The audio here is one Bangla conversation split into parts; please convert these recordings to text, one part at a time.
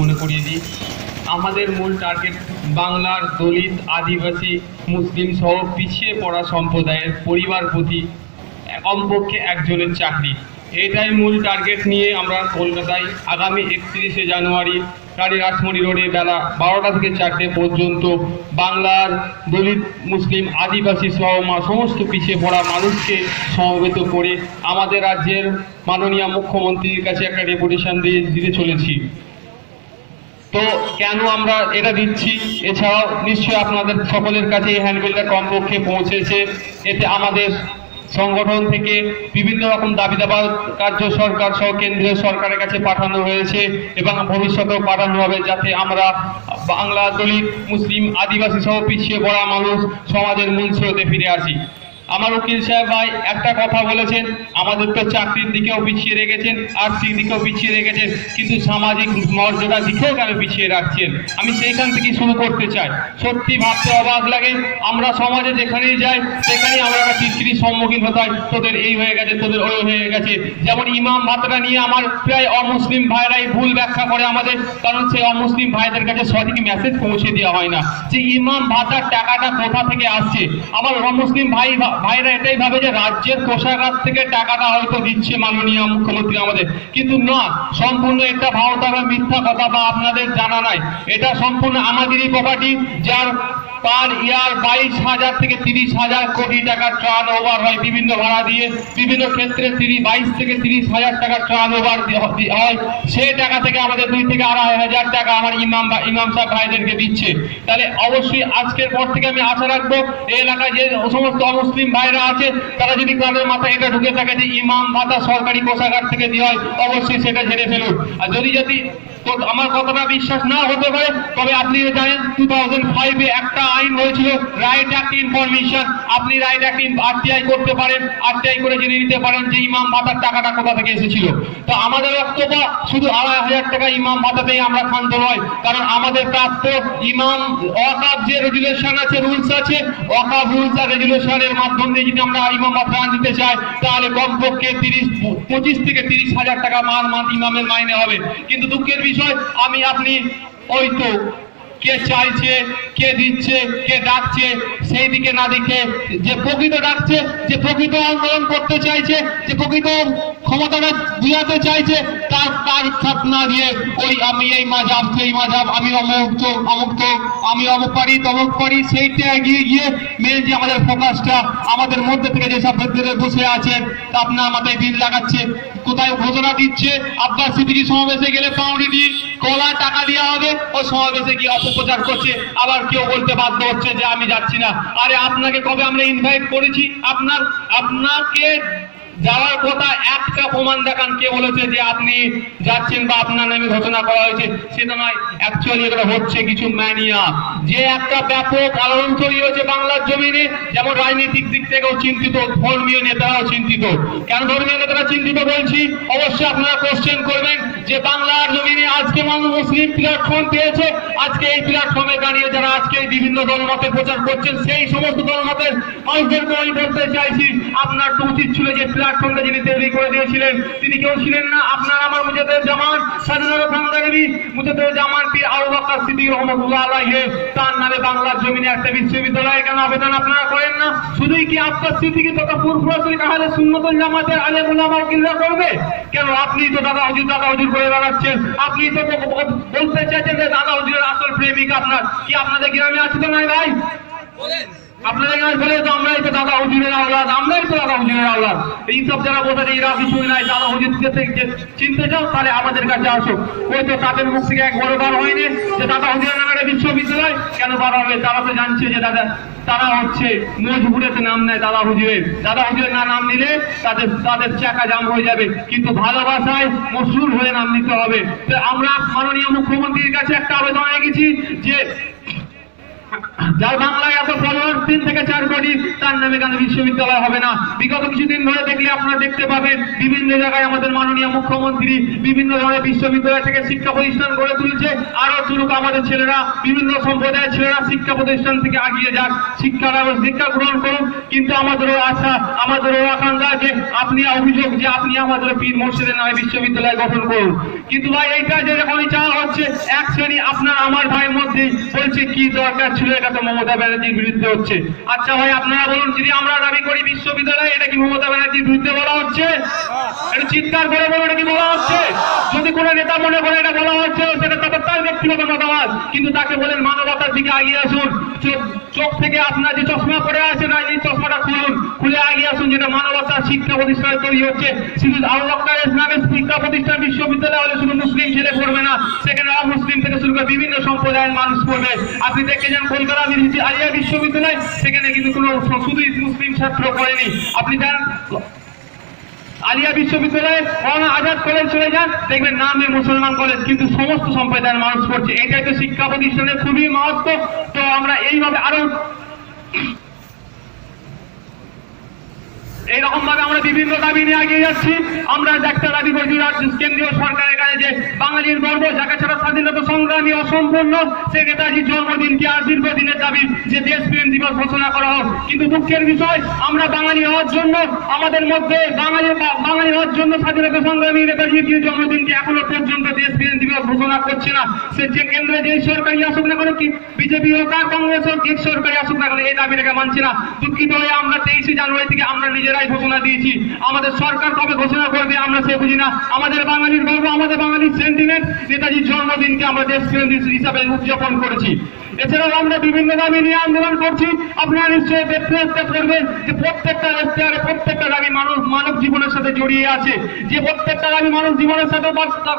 মনে করিয়ে দিই। আমাদের মূল টার্গেট বাংলার দলিত, আদিবাসী, মুসলিম সহ পিছিয়ে পড়া সম্প্রদায়ের পরিবার প্রতি কমপক্ষে একজনের চাকরি। এটাই মূল টার্গেট নিয়ে আমরা কলকাতায় আগামী একত্রিশে জানুয়ারি কালী রাসমণি রোডে বেলা বারোটা থেকে চারটে পর্যন্ত বাংলার দলিত, মুসলিম, আদিবাসী সহ সমস্ত পিছিয়ে পড়া মানুষকে সমবেত করে আমাদের রাজ্যের মাননীয় মুখ্যমন্ত্রীর কাছে একটা রেপুটেশন দিয়ে দিতে চলেছি। তো কেন আমরা এটা দিচ্ছি? এছাড়াও নিশ্চয়ই আপনাদের সকলের কাছে এই হ্যান্ডবিলটা কমপক্ষে পৌঁছেছে। এতে আমাদের সংগঠন থেকে বিভিন্ন রকম দাবি দাবা রাজ্য সরকার সহ কেন্দ্রীয় সরকারের কাছে পাঠানো হয়েছে এবং ভবিষ্যতেও পাঠানো হবে যাতে আমরা বাংলা দলিত, মুসলিম, আদিবাসী সহ পিছিয়ে পড়া মানুষ সমাজের মূল স্রোতে ফিরে আসি। আমার উকিল সাহেব ভাই একটা কথা বলেছেন, আমাদের তো চাকরির দিকেও পিছিয়ে রেখেছেন, আর্থিক দিকেও পিছিয়ে রেখেছেন, কিন্তু সামাজিক মর্যাদার দিকেও কেন পিছিয়ে রাখছেন? আমি সেইখান থেকে শুরু করতে চাই। সত্যি ভাবতে অবাক লাগে, আমরা সমাজে যেখানেই যাই, সেখানেই আমরা একটা চিত্রির সম্মুখীন হতে হয়, তোদের এই হয়ে গেছে, তোদের ওই হয়ে গেছে। যেমন ইমাম ভাতটা নিয়ে আমার প্রায় অমুসলিম ভাইরাই ভুল ব্যাখ্যা করে আমাদের, কারণ সেই অমুসলিম ভাইদের কাছে সঠিক মেসেজ পৌঁছে দেওয়া হয় না। যে ইমাম ভাতার টাকাটা কোথা থেকে আসছে? আমার অমুসলিম ভাই ভাইরা এটাই ভাবে যে রাজ্যের কোষাগার থেকে টাকাটা হয়তো দিচ্ছে মাননীয় মুখ্যমন্ত্রী আমাদের। কিন্তু না, সম্পূর্ণ এটা ভাওতা মিথ্যা কথা বা আপনাদের জানা নাই। এটা সম্পূর্ণ আমাদেরই প্রপার্টি যার পার ইয়ার বাইশ হাজার থেকে তিরিশ হাজার কোটি টাকার ট্রান ওভার হয়। বিভিন্ন ভাড়া দিয়ে, বিভিন্ন ক্ষেত্রে তিরিশ, বাইশ থেকে তিরিশ হাজার টাকার ট্রান ওভার হয়। সেই টাকা থেকে আমাদের দুই থেকে আড়াই হাজার টাকা আমার ইমাম বা ইমাম সাহেব ভাইদেরকে দিচ্ছে। তাহলে অবশ্যই আজকের পর থেকে আমি আশা রাখব, এই এলাকায় যে সমস্ত অমুসলিম ভাইরা আছে, তারা যদি তাদের মাথায় এটা ঢুকে থাকে যে ইমাম ভাতা সরকারি কোষাগার থেকে দেওয়া হয়, অবশ্যই সেটা ঝেড়ে ফেলুন। আর যদি যদি আমার কথাটা বিশ্বাস না হতে পারে, তবে আপনি জানেন টু থাউজেন্ড ফাইভে একটা আইন হয়েছিল রাইট অ্যাক্ট ইনফরমেশন আপনি রাইট অ্যাক্ট আরটিআই করতে পারেন আরটিআই করে জেনে নিতে পারেন যে ইমাম ভাতার টাকাটা কোথা থেকে এসেছিল। তো আমাদের বক্তব্য শুধু আড়াই হাজার টাকা ইমাম ভাতাতেই আমরা ক্ষান্ত নয়, কারণ আমাদের প্রাপ্ত ইমাম অকাপ যে রেগুলেশন আছে রুলস আছে অকাপ রুলস আর রেগুলেশনের মাধ্যমে যদি আমরা ইমাম ভাতা দিতে চাই, তাহলে কমপক্ষে তিরিশ, পঁচিশ থেকে তিরিশ হাজার টাকা মান মান ইমামের মাইনে হবে। কিন্তু দুঃখের বিষয় আমি আপনি ওই তো কে চাইছে, কে দিচ্ছে, কে ডাকছে, সেই দিকে না দেখে যে প্রকৃত ডাকছে, যে প্রকৃত আন্দোলন করতে চাইছে, যে প্রকৃত ক্ষমতাটা দিয়াতে চাইছে, তার তার খাত না দিয়ে, ওই আমি এই মাঝাব, সেই মাঝাব, আমি অমুক তো অমুক তো আমি অমুক পারি তমুক পারি সেইটা এগিয়ে গিয়ে মেন যে আমাদের ফোকাসটা, আমাদের মধ্যে থেকে যেসব ব্যক্তিরা বসে আছেন আপনার মাথায় দিন লাগাচ্ছে, কোথায় ঘোষণা দিচ্ছে আব্বাস সিদ্দিকি সমাবেশে গেলে পাউনি দিন কলা টাকা দেওয়া হবে, ও সমাবেশে গিয়ে অপপ্রচার করছে, আবার কেউ বলতে বাধ্য হচ্ছে যে আমি যাচ্ছি না। আরে আপনাকে কবে আমরা ইনভাইট করেছি? আপনার, আপনাকে যাওয়ার কথা একটা প্রমাণ দেখান। কে বলেছে যে আপনি যাচ্ছেন বা আপনার নামে ঘোষণা করা হয়েছে? সেটা নয় অ্যাকচুয়ালি এটা হচ্ছে কিছু ম্যানিয়া যে একটা ব্যাপক আলোড়ন তৈরি হয়েছে বাংলার জমিনে, যেমন রাজনৈতিক দিক থেকেও চিন্তিত, ধর্মীয় নেতারাও চিন্তিত। কেন ধর্মীয় নেতারা চিন্তিত বলছি? অবশ্যই আপনারা কোশ্চেন করবেন যে বাংলার জমিনে আজকে মানুষ মুসলিম প্ল্যাটফর্ম পেয়েছে? আজকে এই প্ল্যাটফর্মে দাঁড়িয়ে যারা আজকে বিভিন্ন দলমতে প্রচার করছেন, সেই সমস্ত দলমতের মানুষদেরকে আমি বলতে চাইছি, আপনার উচিত ছিল যে প্ল্যাটফর্মটা যিনি তৈরি করে দিয়েছিলেন, তিনি কেউ ছিলেন না। আপনার আমার মুজাদের জামান স্বাধীনতা সংগ্রামী মুজাদের জামান পীর আবু বকর সিদ্দিক রহমতুল্লাহ আলাইহি, তার নামে বাংলার জমিনে একটা বিশ্ববিদ্যালয় কেন আবেদন আপনারা করেন না? শুধুই কি আব্বাস সিদ্দিকী তথা পূর্বপুরুষের আহলে সুন্নতুল জামাতের আলেম উলামার কিল্লা করবে? কেন আপনি তো দাদা হুজুর দাদা হুজুর করে বেড়াচ্ছেন। আপনি তো বলতে চাইছেন যে দাদা হুজুরের আসল প্রেমিক আপনার। কি আপনাদের গ্রামে আছে তো নাই ভাই? দাদা দাদা দাদা আমাদের কাছে আসো। তাদের মুখ থেকে হয়নি কেন হবে তারা তো দাদা হচ্ছে মজবুরেতে নাম নেয় দাদা হুজুরের। দাদা হুজুরের না নাম নিলে তাদের তাদের চাকা জাম হয়ে যাবে। কিন্তু ভালোবাসায় মসুর হয়ে নাম নিতে হবে। তো আমরা মাননীয় মুখ্যমন্ত্রীর কাছে একটা আবেদন রেখেছি যে যার বাংলায় এত তিন থেকে চার কোটি তার নামে কেন বিশ্ববিদ্যালয় হবে না। বিগত কিছুদিন ধরে দেখলে আপনারা দেখতে পাবেন, বিভিন্ন জায়গায় আমাদের মাননীয় মুখ্যমন্ত্রী বিভিন্ন ধরনের বিশ্ববিদ্যালয় থেকে শিক্ষা প্রতিষ্ঠান গড়ে তুলছে। আরও তুলুক আমাদের ছেলেরা, বিভিন্ন সম্প্রদায়ের ছেলেরা শিক্ষা প্রতিষ্ঠান থেকে আগিয়ে যাক, শিক্ষা শিক্ষা গ্রহণ করুন কিন্তু আমাদেরও আশা, আমাদেরও আকাঙ্ক্ষা যে আপনি অভিযোগ যে আপনি আমাদের পীর মসজিদের নামে বিশ্ববিদ্যালয় গঠন করুন। কিন্তু ভাই, এইটা যে যখনই চাওয়া হচ্ছে, এক শ্রেণি আপনার, আমার ভাইয়ের মধ্যে বলছে, কি দরকার ছিল এটা তো মমতা ব্যানার্জির বিরুদ্ধে হচ্ছে। আচ্ছা ভাই, আপনারা বলুন, যদি আমরা দাবি করি বিশ্ববিদ্যালয়ে, এটা কি মমতা ব্যানার্জির বিরুদ্ধে বলা হচ্ছে? এটা চিৎকার করে বলুন, এটা কি বলা হচ্ছে? যদি কোনো নেতা মনে করে এটা বলা হচ্ছে, সেটা তাদের তার ব্যক্তিগত মতামত। কিন্তু তাকে বলেন মানবতার দিকে আগিয়ে আসুন। চোখ- থেকে আপনার যে চশমা পরে আছে না, এই চশমাটা খুলুন। খুলে আগিয়ে আসুন, যেটা মানবতার শিক্ষা প্রতিষ্ঠান তৈরি হচ্ছে। শুধু আল্লাহ ইসলামের শিক্ষা প্রতিষ্ঠান বিশ্ববিদ্যালয় হলে শুধু মুসলিম ছেলে পড়বে না, সেখানে মুসলিম থেকে শুরু করে বিভিন্ন সম্প্রদায়ের মানুষ পড়বে। আপনি দেখে যান, কলকাতা আলিয়া বিশ্ববিদ্যালয়, সেখানে কিন্তু কোনো শুধুই মুসলিম ছাত্র পড়েনি। আপনি যান আলিয়া বিশ্ববিদ্যালয়ে মৌলানা আজাদ কলেজ চলে যান। দেখবেন নামে মুসলমান কলেজ, কিন্তু সমস্ত সম্প্রদায়ের মানুষ পড়ছে। এটাই তো শিক্ষা প্রতিষ্ঠানের খুবই মহত্ব তো আমরা এইভাবে আরও এইরকম ভাবে আমরা বিভিন্ন দাবি নিয়ে এগিয়ে যাচ্ছি। আমরা একটা দাবি করছি কেন্দ্রীয় সরকারের কাছে যে বাঙালির গর্ব যাকে ছাড়া স্বাধীনতা সংগ্রামী অসম্পূর্ণ, সে নেতাজির জন্মদিনকে আর দীর্ঘদিনের দাবি যে দেশপ্রেম দিবস ঘোষণা করা হোক? কিন্তু দুঃখের বিষয়, আমরা বাঙালি হওয়ার জন্য, আমাদের মধ্যে বাঙালি বাঙালি হওয়ার জন্য স্বাধীনতা সংগ্রামী নেতাজির জন্মদিনকে এখনও পর্যন্ত দেশপ্রেম দিবস ঘোষণা করছে না? সে যে কেন্দ্রে যে সরকারি আসুক না কি বিজেপি হোক আর কংগ্রেস হোক, যে সরকারি আসুক না কেন, এই দাবিটাকে মানছে না। দুঃখিত হয়ে আমরা তেইশে জানুয়ারি থেকে আমরা নিজেরাই ঘোষণা দিয়েছি আমাদের সরকার কবে ঘোষণা করবে আমরা সে বুঝি না। আমাদের বাঙালির গর্ব, আমাদের বাঙালির সেন্টিমেন্ট নেতাজির জন্মদিনকে আমরা দিবস হিসাবে উদযাপন করেছি। এছাড়াও আমরা বিভিন্ন দাবি নিয়ে আন্দোলন করছি। আপনারা নিশ্চয়ই দেখতে দেখতে করবেন যে প্রত্যেকটা রাস্তায়, প্রত্যেকটা দাবি মানুষ মানব জীবনের সাথে জড়িয়ে আছে। যে প্রত্যেকটা দাবি মানব জীবনের সাথে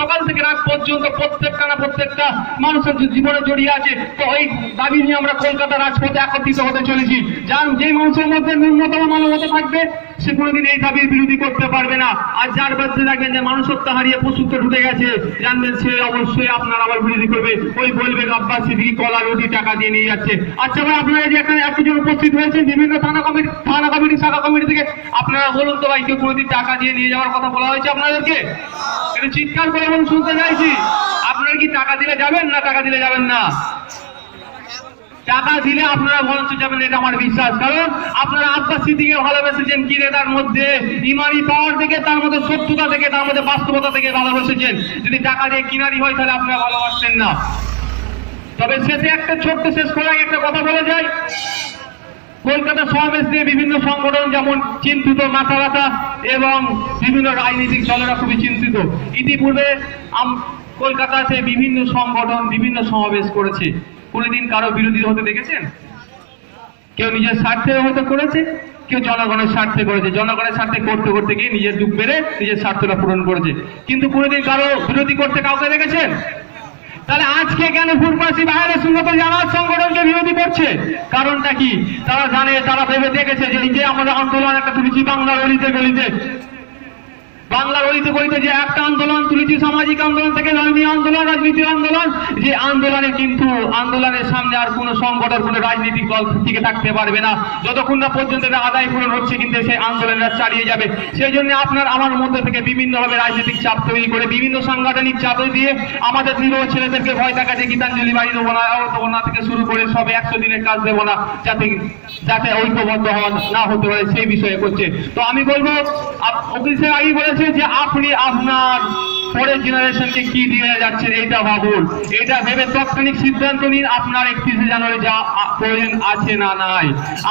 সকাল থেকে রাত পর্যন্ত প্রত্যেকটা না প্রত্যেকটা মানুষের জীবনে জড়িয়ে আছে। তো ওই দাবি নিয়ে আমরা কলকাতা রাজপথে একত্রিত হতে চলেছি। যার যে মানুষের মধ্যে ন্যূনতম মানবতা থাকবে সে কোনোদিন এই দাবির বিরোধী করতে পারবে না। আর যার মধ্যে দেখবেন যে মানুষত্ব হারিয়ে পশুত্ব ঢুকে গেছে, জানবেন সে অবশ্যই আপনার আবার বিরোধী করবে। ওই বলবে আব্বাস সিদ্দিকি কলা, রুটি, টাকা দিয়ে নিয়ে যাচ্ছে। আচ্ছা ভাই, আপনারা যে এখানে একজন উপস্থিত হয়েছে বিভিন্ন থানা কমিটি থানা কমিটি, শাখা কমিটি থেকে, আপনারা বলুন তো ভাই, কেউ কোনোদিন টাকা দিয়ে নিয়ে যাওয়ার কথা বলা হয়েছে আপনাদেরকে? চিৎকার করে বলুন, শুনতে চাইছি। আপনারা কি টাকা দিলে যাবেন না টাকা দিলে যাবেন না? টাকা দিলে আপনারা মঞ্চ যাবেন, এটা আমার বিশ্বাস। কারণ আপনারা আব্বাস সিদ্দিকে ভালোবেসেছেন, কি রে তার মধ্যে? ইমানি পাওয়ার থেকে, তার মধ্যে সত্যতা থেকে, তার মধ্যে বাস্তবতা থেকে ভালোবেসেছেন। যদি টাকা দিয়ে কিনারি হয়, তাহলে আপনারা ভালোবাসছেন না। তবে শেষে একটা ছোট্ট শেষ আগে একটা কথা বলে যায় কলকাতা সমাবেশ নিয়ে বিভিন্ন সংগঠন, যেমন চিন্তিত মাথা ব্যথা এবং বিভিন্ন রাজনৈতিক দলেরা খুবই চিন্তিত। ইতিপূর্বে কলকাতাতে বিভিন্ন সংগঠন বিভিন্ন সমাবেশ করেছে। কোনোদিন কারও বিরোধী হতে দেখেছেন? কেউ নিজের স্বার্থে হয়তো করেছে, কেউ জনগণের স্বার্থে করেছে। জনগণের স্বার্থে করতে করতে গিয়ে নিজের দুঃখ বেড়ে নিজের স্বার্থটা পূরণ করেছে। কিন্তু কোনোদিন কারও বিরোধী করতে কাউকে দেখেছেন? তাহলে আজকে কেন ফুরপাসি বাইরে সুন্নত জামাত সংগঠনকে বিরোধী করছে? কারণটা কি? তারা জানে, তারা ভেবে দেখেছে যে এই যে আমাদের আন্দোলন একটা তুলেছি বাংলার অলিতে গলিতে। বাংলার অলিতে গলিতে যে একটা আন্দোলন তুলেছি সামাজিক আন্দোলন থেকে ধর্মীয় আন্দোলন, রাজনীতির আন্দোলন, যে আন্দোলনে কিন্তু আন্দোলনের সামনে আর কোনো সংগঠন কোনো রাজনৈতিক দল টিকে থাকতে পারবে না। যতক্ষণ না পর্যন্ত আদায় পূরণ হচ্ছে কিন্তু সেই আন্দোলনটা চালিয়ে যাবে। সেই জন্য আপনার আমার মধ্যে থেকে বিভিন্নভাবে রাজনৈতিক চাপ তৈরি করে, বিভিন্ন সাংগঠনিক চাপ দিয়ে আমাদের নিরহ ছেলেদেরকে ভয় দেখাচ্ছে গীতাঞ্জলি বাড়ি দেবো না দেবো না থেকে শুরু করে সবে একশো দিনের কাজ দেবো না, যাতে যাতে ঐক্যবদ্ধ হওয়া না হতে পারে সেই বিষয়ে করছে। তো আমি বলব, আপ- অফিসের আগে বলেছে যে আপনি আপনার পরের জেনারেশনকে কি দিয়ে যাচ্ছেন এইটা ভাবুন। এটা ভেবে তৎক্ষণিক সিদ্ধান্ত নিন আপনার একত্রিশে জানুয়ারি যা প্রয়োজন আছে না নাই।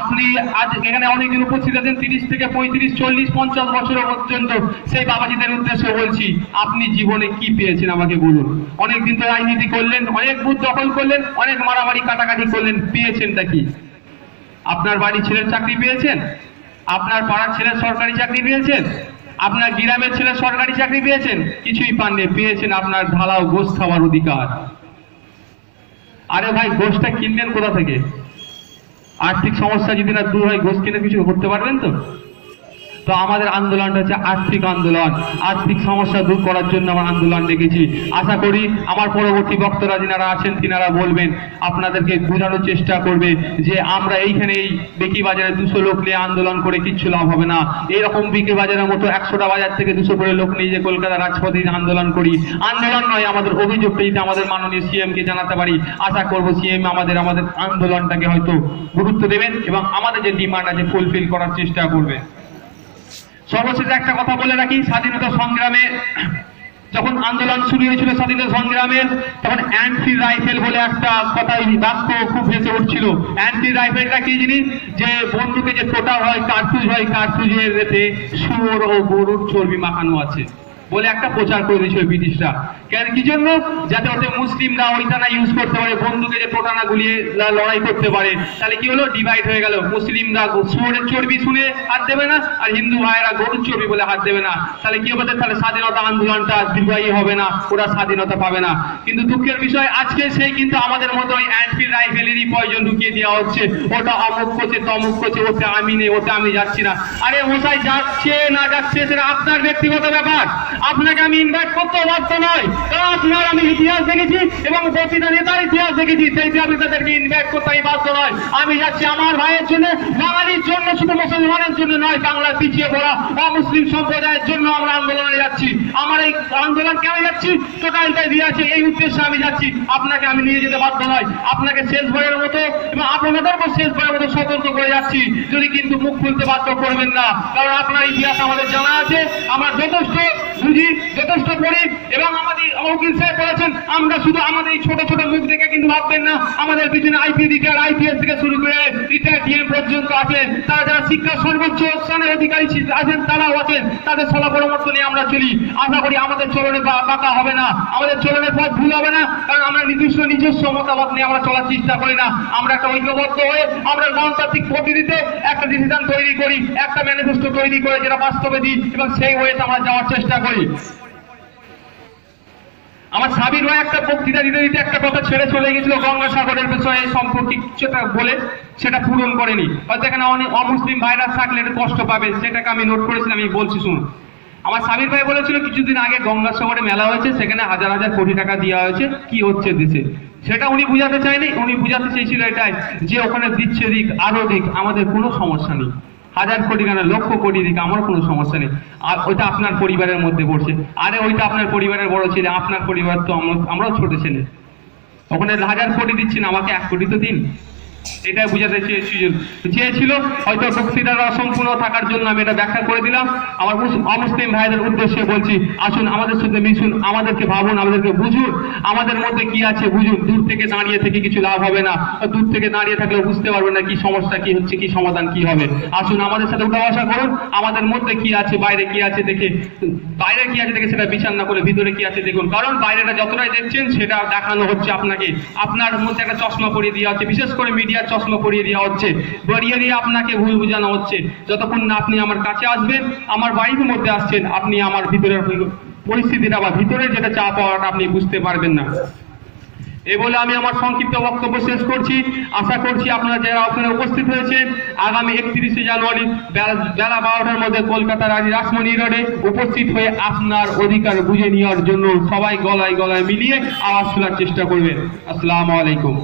আপনি আজ এখানে অনেকদিন উপস্থিত আছেন, তিরিশ থেকে পঁয়ত্রিশ, চল্লিশ, পঞ্চাশ বছর পর্যন্ত সেই বাবাজিদের উদ্দেশ্যে বলছি, আপনি জীবনে কি পেয়েছেন আমাকে বলুন। অনেকদিন তো রাজনীতি করলেন, অনেক বুথ দখল করলেন, অনেক মারামারি কাটাকাটি করলেন, পেয়েছেনটা কি? আপনার বাড়ির ছেলের চাকরি পেয়েছেন? আপনার পাড়ার ছেলের সরকারি চাকরি পেয়েছেন? আপনার গ্রামের ছেলে সরকারি চাকরি পেয়েছেন? কিছুই পাননি। পেয়েছেন আপনার ঢালাও গোস খাওয়ার অধিকার। আরে ভাই গোসটা কিনলেন কোথা থেকে? আর্থিক সমস্যা যদি না দূর হয় গোস কিনে কিছু করতে পারবেন তো? তো আমাদের আন্দোলনটা হচ্ছে আর্থিক আন্দোলন। আর্থিক সমস্যা দূর করার জন্য আমার আন্দোলন ডেকেছি। আশা করি আমার পরবর্তী বক্তরা যিনারা আছেন, তিনারা বলবেন, আপনাদেরকে বোঝানোর চেষ্টা করবে যে আমরা এইখানে এই বেকি বাজারে দুশো লোক নিয়ে আন্দোলন করে কিচ্ছু লাভ হবে না। এইরকম বিকে বাজারের মতো একশোটা বাজার থেকে দুশো করে লোক নিয়ে যে কলকাতা রাজপথে আন্দোলন করি, আন্দোলন নয়, আমাদের অভিযোগটা যদি আমাদের মাননীয় সিএমকে জানাতে পারি। আশা করব সিএম আমাদের আমাদের আন্দোলনটাকে হয়তো গুরুত্ব দেবেন এবং আমাদের যে ডিমান্ড আছে ফুলফিল করার চেষ্টা করবে। সর্বশেষে একটা কথা বলে রাখি, স্বাধীনতা সংগ্রামে যখন আন্দোলন শুরু হয়েছিল স্বাধীনতা সংগ্রামের তখন অ্যান্টি রাইফেল বলে একটা কথা বাক্য খুব ভেসে উঠছিল। অ্যান্টি রাইফেলটা কি জিনিস? যে বন্ধুকে যে টোটা হয়, কার্তুজ হয়, কার্তুজের রেতে শুয়োর ও গরুর চর্বি মাখানো আছে। বলে একটা প্রচার করে দিয়েছিল ব্রিটিশরা। কেন, কি জন্য? যাতে ওতে মুসলিমরা ওইটা না ইউজ করতে পারে বন্ধুকে যে টোটানা গুলিয়ে লড়াই করতে পারে, তাহলে কি হলো? ডিভাইড হয়ে গেল। মুসলিমরা শুয়োরের চর্বি শুনে হাত দেবে না, আর হিন্দু ভাইয়েরা গরুর চর্বি বলে হাত দেবে না। তাহলে কি হবে? তাহলে স্বাধীনতা আন্দোলনটা দীর্ঘায়ী হবে না, ওরা স্বাধীনতা পাবে না। কিন্তু দুঃখের বিষয়, আজকে সেই কিন্তু আমাদের মতো ওই অ্যান্টি রাইফেলেরই প্রয়োজন ঢুকিয়ে দেওয়া হচ্ছে। ওটা অমুক করছে, তমুক করছে, ওতে আমি নেই, ওতে আমি যাচ্ছি না। আরে মশাই, যাচ্ছে না যাচ্ছে সেটা আপনার ব্যক্তিগত ব্যাপার। আপনাকে আমি ইনভাইট করতে বাধ্য নয় কারণ আপনার আমি ইতিহাস দেখেছি এবং প্রতিটা নেতার ইতিহাস দেখেছি, সেই আপনি তাদেরকে ইনভাইট করতে আমি বাধ্য নয় আমি যাচ্ছি আমার ভাইয়ের জন্য, বাঙালির জন্য, শুধু মুসলমানের জন্য নয়, বাংলার পিছিয়ে পড়া অমুসলিম সম্প্রদায়ের জন্য আমরা আন্দোলনে যাচ্ছি। আমার এই আন্দোলন কেন যাচ্ছি? টোটালটাই দিয়ে আছে এই উদ্দেশ্যে আমি যাচ্ছি। আপনাকে আমি নিয়ে যেতে বাধ্য নয় আপনাকে শেষ শেষবারের মতো এবং আপনাদেরকে শেষবারের মতো সতর্ক করে যাচ্ছি। যদি কিন্তু মুখ খুলতে বাধ্য করবেন না, কারণ আপনার ইতিহাস আমাদের জানা আছে। আমরা যথেষ্ট বুঝি যথেষ্ট গরিব এবং আমাদের উকিল সাহেব বলেছেন আমরা শুধু আমাদের এই ছোট ছোট ভাববেন না। আমাদের পিছনে আইপি দিকে আইপিএস থেকে শুরু করে রিটায়ার ডিএম পর্যন্ত আছেন। তারা যারা শিক্ষার সর্বোচ্চ স্থানের অধিকারী আছেন, তারাও আছেন। তাদের সলা পরামর্শ নিয়ে আমরা চলি। আশা করি আমাদের চলনে বাঁকা হবে না। আমাদের চলনের পথ ভুল হবে না। কারণ আমরা নিজস্ব নিজস্ব মতামত নিয়ে আমরা চলার চেষ্টা করি না। আমরা একটা ঐক্যবদ্ধ হয়ে আমরা গণতান্ত্রিক পদ্ধতিতে একটা ডিসিশন তৈরি করি, একটা ম্যানিফেস্টো তৈরি করে যেটা বাস্তবে দিই এবং সেই ওয়েতে আমরা যাওয়ার চেষ্টা করি। আমার সাবির ভাই একটা বক্তৃতা দিতে দিতে একটা কথা ছেড়ে চলে গেছিল গঙ্গাসাগরের বিষয়ে সম্পর্কে কিছুটা বলে সেটা পূরণ করেনি। হয়তো এখানে অনেক অমুসলিম ভাইরাস থাকলে একটু কষ্ট পাবে, সেটাকে আমি নোট করেছিলাম, আমি বলছি শুনুন। আমার স্বামীর ভাই বলেছিল, কিছুদিন আগে গঙ্গাসাগরে মেলা হয়েছে, সেখানে হাজার হাজার কোটি টাকা দেওয়া হয়েছে, কি হচ্ছে দেশে? সেটা উনি বুঝাতে চায়নি, উনি বুঝাতে চেয়েছিল এটাই, যে ওখানে দিচ্ছে দিক, আরও দিক, আমাদের কোনো সমস্যা নেই। হাজার কোটি কেন লক্ষ কোটি দিকে আমার কোনো সমস্যা নেই। আর ওইটা আপনার পরিবারের মধ্যে পড়ছে। আরে ওইটা আপনার পরিবারের বড় ছেলে, আপনার পরিবার তো আমরাও ছোট ছেলে। ওখানে হাজার কোটি দিচ্ছেন, আমাকে এক কোটি তো দিন। এটাই বুঝাতে চেয়েছিল চেয়েছিল, হয়তো বক্তৃতাটা অসম্পূর্ণ থাকার জন্য আমি এটা ব্যাখ্যা করে দিলাম। আমার অমুসলিম ভাইদের উদ্দেশ্যে বলছি, আসুন আমাদের সাথে মিশুন, আমাদেরকে ভাবুন, আমাদেরকে বুঝুন, আমাদের মধ্যে কি আছে বুঝুন। দূর থেকে দাঁড়িয়ে থেকে কিছু লাভ হবে না। দূর থেকে দাঁড়িয়ে থাকলে বুঝতে পারবেন না কি সমস্যা, কি হচ্ছে, কি সমাধান, কি হবে। আসুন আমাদের সাথে উঠা বসা করুন। আমাদের মধ্যে কি আছে, বাইরে কি আছে দেখে, বাইরে কি আছে দেখে সেটা বিচার না করে ভিতরে কি আছে দেখুন। কারণ বাইরেটা যতটাই দেখছেন সেটা দেখানো হচ্ছে আপনাকে। আপনার মধ্যে একটা চশমা পরিয়ে দেওয়া হচ্ছে। বিশেষ করে মিডিয়ার চশমা পরিয়ে দেওয়া হচ্ছে বরিয়ে দিয়ে আপনাকে ভুল বোঝানো হচ্ছে। যতক্ষণ না আপনি আমার কাছে আসবেন, আমার বাড়ির মধ্যে আসছেন, আপনি আমার ভিতরের পরিস্থিতিটা বা ভিতরের যেটা চা পাওয়াটা আপনি বুঝতে পারবেন না। এ বলে আমি আমার সংক্ষিপ্ত বক্তব্য শেষ করছি। আশা করছি আপনারা যারা ওখানে উপস্থিত হয়েছেন, আগামী একত্রিশে জানুয়ারি বেলা বারোটার মধ্যে কলকাতার রানী রাসমণি রোডে উপস্থিত হয়ে আপনার অধিকার বুঝে নেওয়ার জন্য সবাই গলায় গলায় মিলিয়ে আওয়াজ তোলার চেষ্টা করবেন। আসসালামু আলাইকুম।